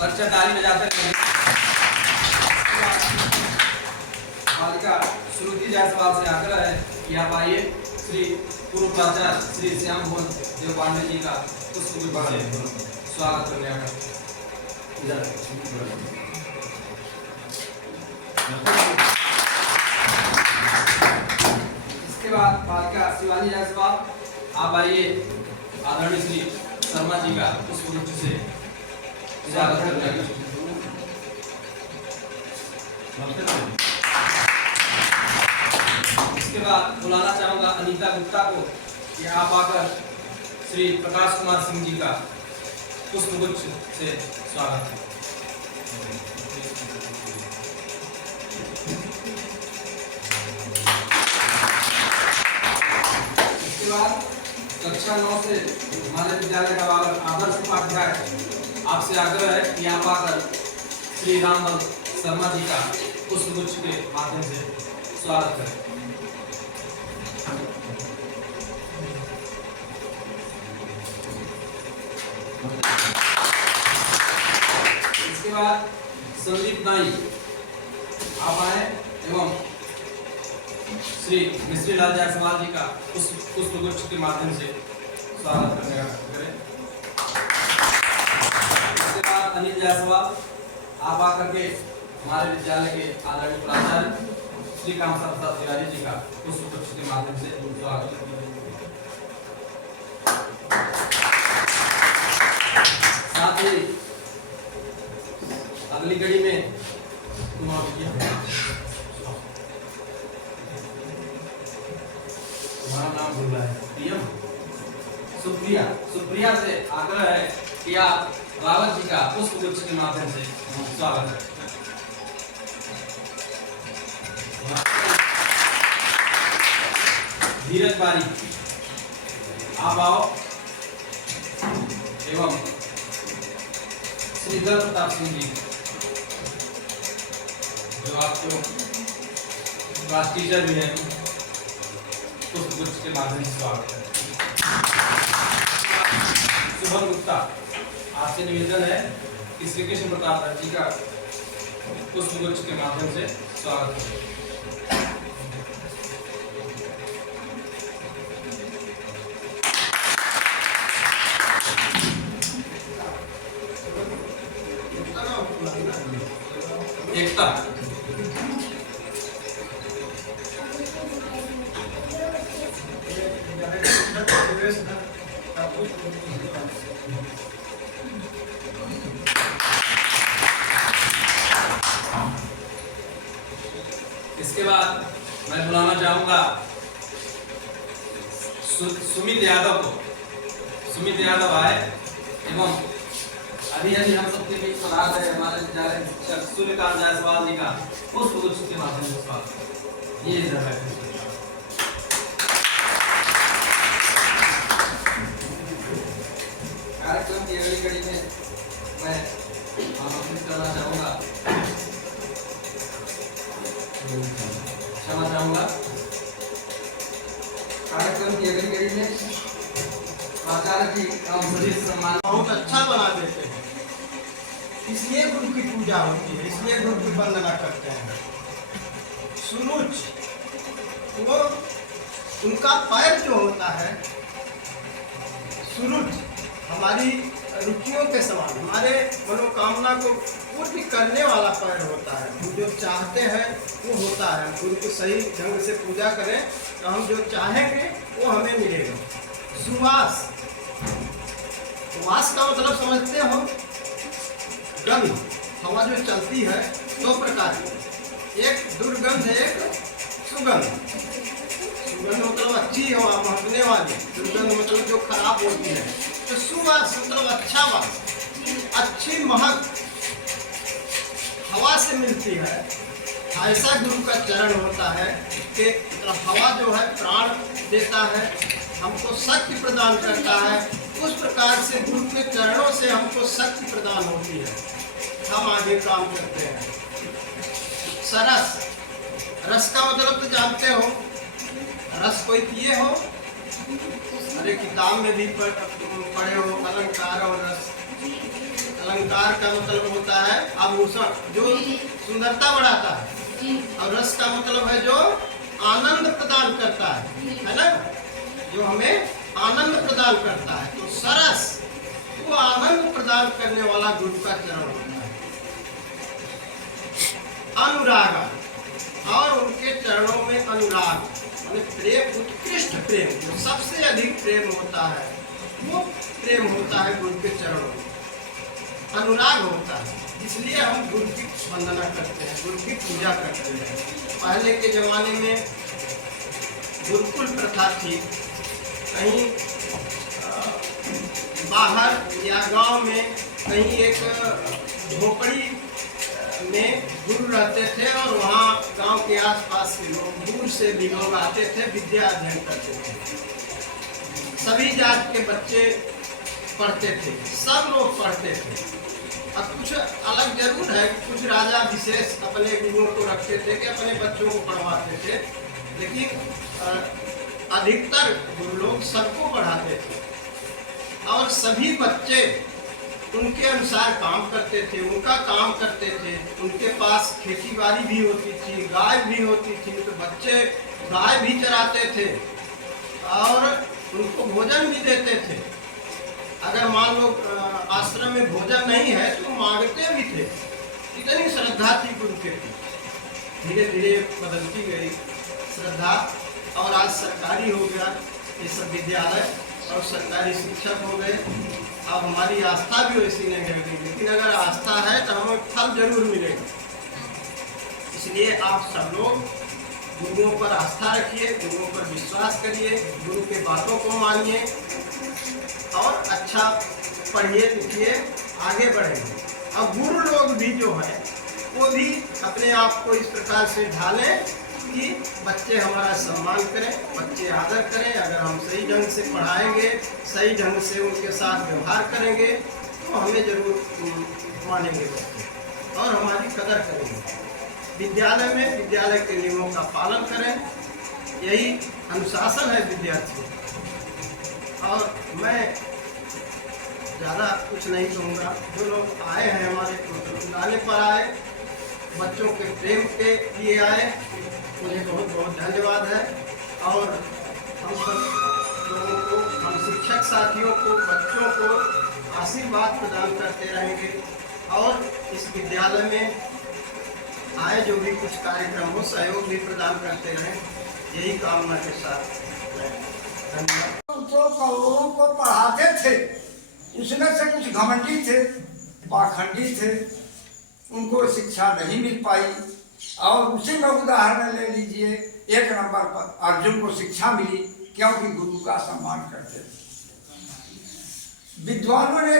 बच्चा ताली बजाते हैं। बालिका श्रुति जायसवाल से आग्रह है कि आप आइए श्री पूर्व प्राचार्य श्री श्याम मोहन देव पांडे जी का पुष्पगुच्छ से स्वागत करने आया। इसके बाद बालिका शिवानी जायसवाल आप आइए आदरणीय श्री शर्मा जी का पुष्पगुच्छ से स्वागत करने आया। इसके बाद बुलाना चाहूंगा अनीता गुप्ता को कि आप आकर श्री प्रकाश कुमार सिंह जी का पुष्पगुच्छ से स्वागत है। इसके बाद कक्षा 9 से हमारे विद्यालय का बालक आदर्श उपाध्याय आपसे आग्रह है कि आप आकर श्री रामबल शर्मा जी का पुष्पगुच्छ के माध्यम से स्वागत करें। इसके बाद संदीप नाई आप आए एवं श्री मिश्री लाल जायसवाल जी का पुष्पगुच्छ के माध्यम से स्वागत करने करें। इसके बाद अनिल जायसवाल आप आकर के हमारे विद्यालय के आदरणीय प्राचार्य श्री कामसा प्रसाद तिवारी जी का पुष्पगुच्छ के माध्यम से स्वागत करें। साथ ही अगली कड़ी में तुम्हारा नाम भूल रहा है प्रियम सुप्रिया सुप्रिया से आग्रह है कि आप रावत जी का पुष्पगुच्छ के माध्यम से स्वागत है। धीरज बारी आप आओ एवं श्रीधर प्रताप सिंह जी जो आपको क्लास टीचर भी हैं पुष्पगुच्छ के माध्यम से स्वागत है। शुभम गुप्ता आपसे निवेदन है कि श्री कृष्ण प्रताप जी का पुष्पगुच्छ के माध्यम से स्वागत है। एकता इसके बाद मैं बुलाना चाहूंगा सुमित यादव को। सुमित यादव आए एवं अभी हम सबके बीच पधार रहे हमारे विद्यालय शिक्षक सूर्यकांत जायसवाल जी का पुष्पगुच्छ के माध्यम से स्वागत। ये इधर बैठे कार्यक्रम की अगली कड़ी में मैं आमंत्रित करना चाहूंगा क्षमा चाहूंगा कार्यक्रम की अगली कड़ी में आचार्य जी का मुझे सम्मान बहुत अच्छा बना देते हैं, इसलिए गुरु की पूजा होती है, इसलिए गुरु की वंदना करते हैं। सुरुच वो उनका पैर जो होता है सुरुच हमारी रुचियों के समान हमारे मनोकामना को पूर्ण करने वाला पैर होता है। हम जो चाहते हैं वो होता है। गुरु को सही ढंग से पूजा करें तो हम जो चाहेंगे वो हमें मिलेगा। सुवास वास का मतलब समझते हो गंध। हवा जो चलती है दो प्रकार की, एक दुर्गंध है एक सुगंध। सुगंध मतलब अच्छी हवा महकने वाली, दुर्गंध मतलब जो खराब होती है। तो वास मतलब अच्छा वास, अच्छी महक हवा से मिलती है। ऐसा गुरु का चरण होता है कि हवा जो है प्राण देता है, हमको शक्ति प्रदान करता है। उस प्रकार से गुरु के चरणों से हमको शक्ति प्रदान होती है, हम आगे काम करते हैं। सरस, रस का मतलब तो जानते हो, रस कोई पिए हो, अरे किताब में भी पढ़े हो, अलंकार और रस। अलंकार का मतलब होता है आभूषण जो सुंदरता बढ़ाता है, और रस का मतलब है जो आनंद प्रदान करता है ना, जो हमें आनंद प्रदान करता है। तो सरस वो आनंद प्रदान करने वाला गुरु का चरण होता है। अनुराग, और उनके चरणों में अनुराग माने प्रेम, उत्कृष्ट प्रेम, जो सबसे अधिक प्रेम होता है वो प्रेम होता है गुरु के चरणों में, अनुराग होता है। इसलिए हम गुरु की वंदना करते हैं, गुरु की पूजा करते हैं। पहले के जमाने में गुरुकुल प्रथा थी, कहीं बाहर या गांव में कहीं एक झोपड़ी में गुरु रहते थे, और वहाँ गांव के आसपास के लोग, दूर से भी लोग आते थे, विद्या अध्ययन करते थे। सभी जात के बच्चे पढ़ते थे, सब लोग पढ़ते थे। अब कुछ अलग जरूर है, कुछ राजा विशेष अपने गुरुओं को रखते थे कि अपने बच्चों को पढ़वाते थे, लेकिन अधिकतर गुरु लोग सबको पढ़ाते थे, और सभी बच्चे उनके अनुसार काम करते थे, उनका काम करते थे। उनके पास खेती बाड़ी भी होती थी, गाय भी होती थी, तो बच्चे गाय भी चराते थे और उनको भोजन भी देते थे। अगर मान लो आश्रम में भोजन नहीं है तो मांगते भी थे। इतनी श्रद्धा थी गुरु के प्रति। धीरे धीरे बदलती गई श्रद्धा, और आज सरकारी हो गया ये सब विद्यालय, और सरकारी शिक्षक हो गए। अब हमारी आस्था भी वैसी नहीं रह गई, लेकिन अगर आस्था है तो हमें फल जरूर मिलेगा। इसलिए आप सब लोग गुरुओं पर आस्था रखिए, गुरुओं पर विश्वास करिए, गुरु के बातों को मानिए, और अच्छा पढ़िए लिखिए, आगे बढ़ेंगे। और गुरु लोग भी जो है वो भी अपने आप को इस प्रकार से ढालें कि बच्चे हमारा सम्मान करें, बच्चे आदर करें। अगर हम सही ढंग से पढ़ाएंगे, सही ढंग से उनके साथ व्यवहार करेंगे तो हमें जरूर मानेंगे बच्चे और हमारी कदर करेंगे। विद्यालय में विद्यालय के नियमों का पालन करें, यही अनुशासन है विद्यार्थी। और मैं ज़्यादा कुछ नहीं कहूँगा। जो लोग आए हैं हमारे बुलाने पर आए, बच्चों के प्रेम के लिए आए, उन्हें बहुत बहुत धन्यवाद है। और हम सब लोगों को, हम शिक्षक साथियों को, बच्चों को आशीर्वाद प्रदान करते रहेंगे। और इस विद्यालय में आए जो भी कुछ कार्यक्रम हो, सहयोग भी प्रदान करते रहें, यही कामना के साथ धन्यवाद। तो कौरवों को पढ़ाते थे, उसमें से कुछ घमंडी थे, पाखंडी थे, उनको शिक्षा नहीं मिल पाई। और उसी में उदाहरण ले लीजिए, 1 नंबर पर अर्जुन को शिक्षा मिली क्योंकि गुरु का सम्मान करते थे। विद्वानों ने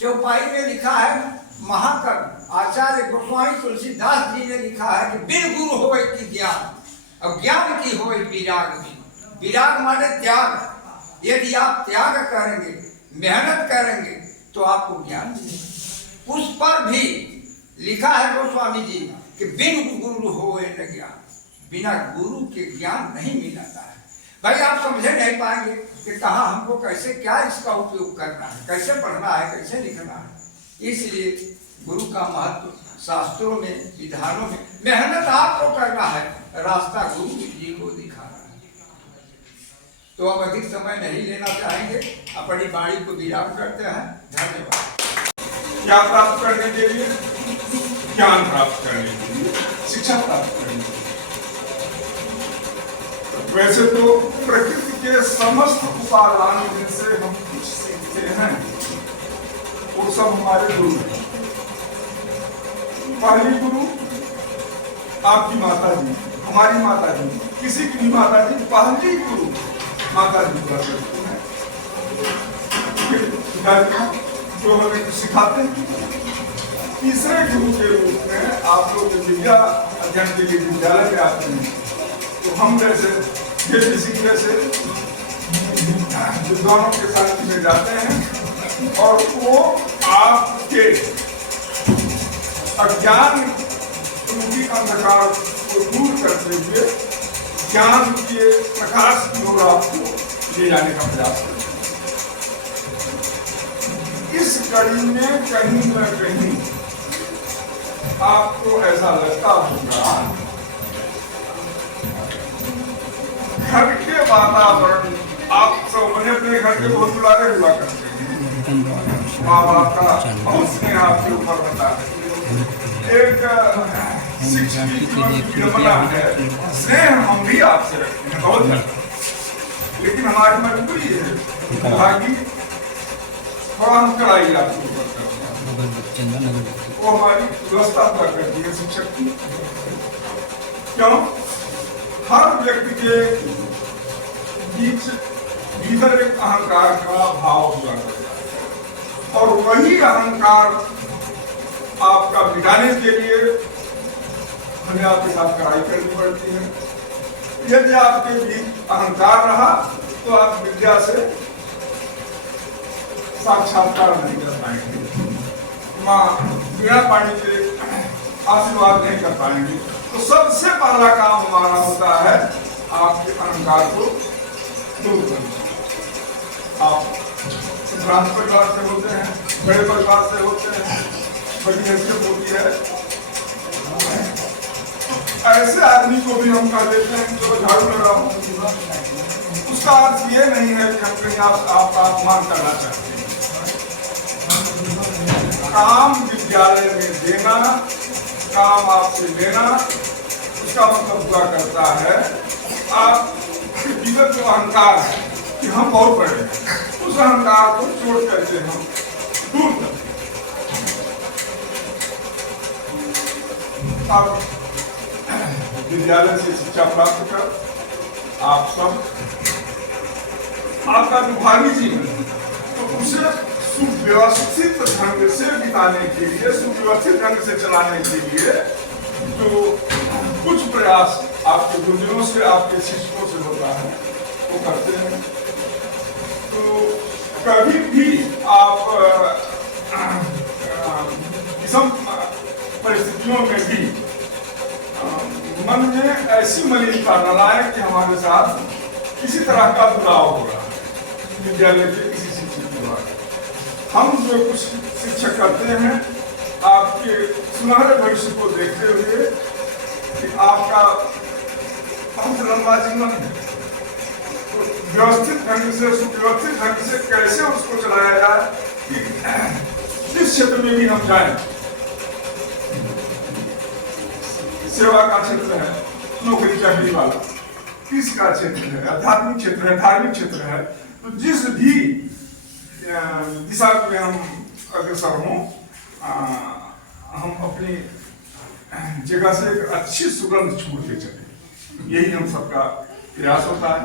चौपाई में लिखा है, महाकवि आचार्य गोस्वामी तुलसीदास जी ने लिखा है कि बिन गुरु होए की ज्ञान, और ज्ञान की होए विराग भी। विराग माने त्याग। यदि आप त्याग करेंगे, मेहनत करेंगे तो आपको ज्ञान मिलेगा। उस पर भी लिखा है गोस्वामी जी कि बिन गुरु होए न ज्ञान, बिना गुरु के ज्ञान नहीं मिलता है। भाई आप समझे नहीं पाएंगे कि कहाँ हमको कैसे क्या इसका उपयोग करना है, कैसे पढ़ना है, कैसे लिखना है। इसलिए गुरु का महत्व शास्त्रों में, विधानों में। मेहनत आपको करना है, रास्ता गुरु जी को दिखाना है। तो अब अधिक समय नहीं लेना चाहेंगे, अपनी वाणी को विराम करते हैं। धन्यवाद। क्या प्राप्त करने के लिए? ज्ञान प्राप्त करने के लिए, शिक्षा प्राप्त करने के लिए। वैसे तो प्रकृति के समस्त उपादान जिनसे हम कुछ सीखते हैं वो सब हमारे गुरु हैं। पहली गुरु आपकी माता जी, हमारी माता जी, किसी की भी माता जी, पहली गुरु माता जी हुआ करती हैं। पिताजी जो हमें कुछ सिखाते हैं। तीसरे गुरु के रूप में आप लोग विद्या अध्ययन के लिए विद्यालय में आते हैं, तो हम जैसे ये किसी जैसे विद्वानों के साथ में जाते हैं और वो आपके अज्ञान रूपी अंधकार को दूर करते हुए ज्ञान के प्रकाश की ओर आपको ले जाने का प्रयास करते हैं। इस कड़ी में कहीं न कहीं आपको ऐसा लगता होगा घर के वातावरण, आप सब अपने अपने घर के बहुत बुलारे हुआ करते हैं, माँ बाप का बहुत स्नेह आपके ऊपर होता है, एक शिक्षक की जीवन की विडंबना है, स्नेह हम भी आपसे रखते हैं बहुत है, लेकिन हमारी मजबूरी है भागी थोड़ा हम कड़ाई आपके ऊपर करते हैं, वो हमारी व्यवस्था पूरा करती है शिक्षक की। क्यों? हर व्यक्ति के बीच भीतर एक अहंकार का भाव हुआ करता है और वही अहंकार आपका मिटाने के लिए हमें आपके साथ कड़ाई करनी पड़ती है। यदि आपके बीच अहंकार रहा तो आप विद्या से साक्षात्कार नहीं कर पाएंगे, माँ बिना पानी के आशीर्वाद नहीं कर पाएंगे। तो सबसे पहला काम हमारा होता है आपके अहंकार को दूर करना। आप संक्रांत परिवार से होते हैं, बड़े परिवार से होते हैं, बड़ी हैसियत होती है, ऐसे आदमी को भी हम कह देते हैं जो झाड़ू लगा हो, उसका अर्थ ये नहीं है कि हम कहीं आपका अपमान करना चाहते हैं। काम विद्यालय में देना, काम आपसे लेना, उसका मतलब हुआ करता है आप भीतर जो अहंकार है कि हम बहुत बड़े हैं, उस अहंकार को छोड़ करके हम दूर करते हैं। अब विद्यालय से शिक्षा प्राप्त कर आप सब आपका जो भावी जीवन तो उसे सुव्यवस्थित ढंग से बिताने के लिए, सुव्यवस्थित ढंग से चलाने के लिए जो कुछ प्रयास आपके गुरुजनों से, आपके शिक्षकों से होता है वो करते हैं। तो कभी भी आप विषम परिस्थितियों में भी मन में ऐसी मलिनता न लाए कि हमारे साथ किसी तरह का दुराव हो रहा है विद्यालय के किसी शिक्षक के द्वारा। हम जो कुछ शिक्षक करते हैं आपके सुनहरे भविष्य को देखते हुए कि आपका बहुत लंबा जीवन है, तो व्यवस्थित ढंग से, सुव्यवस्थित ढंग से कैसे उसको चलाया जाए कि जिस क्षेत्र में भी हम जाएं, सेवा का क्षेत्र है, नौकरी चाकरी वाला, किसका क्षेत्र है, आध्यात्मिक क्षेत्र है, धार्मिक क्षेत्र है, तो जिस भी दिशा में हम अग्रसर हों, हम अपनी जगह से एक अच्छी सुगंध छोड़ते चले, यही हम सबका प्रयास होता है।